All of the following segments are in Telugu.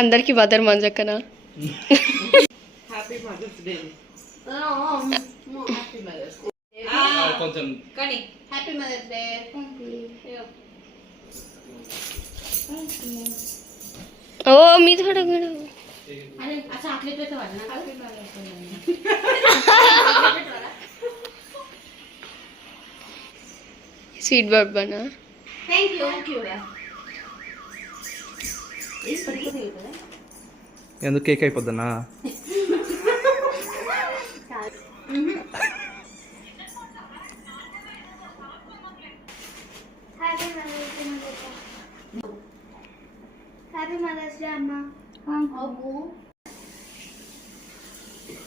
అందరికి మదర్ మంజక్కనా? Happy mother's day. కొంచెం కానీ హ్యాపీ మదర్స్ డే. ఓ మీ थोड़ा కూడా अरे अच्छा चॉकलेट पे तो वाला happy mother's day. Sweet bird बना. Thank you. ఎందుకు కేక్ అయిపోద్దన్నా? హ్యాపీ మదర్స్ డే అమ్మా.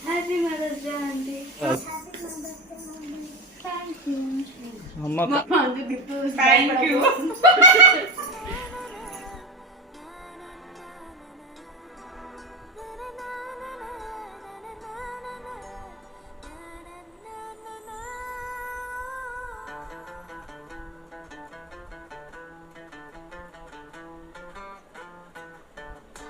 హ్యాపీ మదర్స్ డే ఆంటీ. అమ్మ థ్యాంక్ యూ.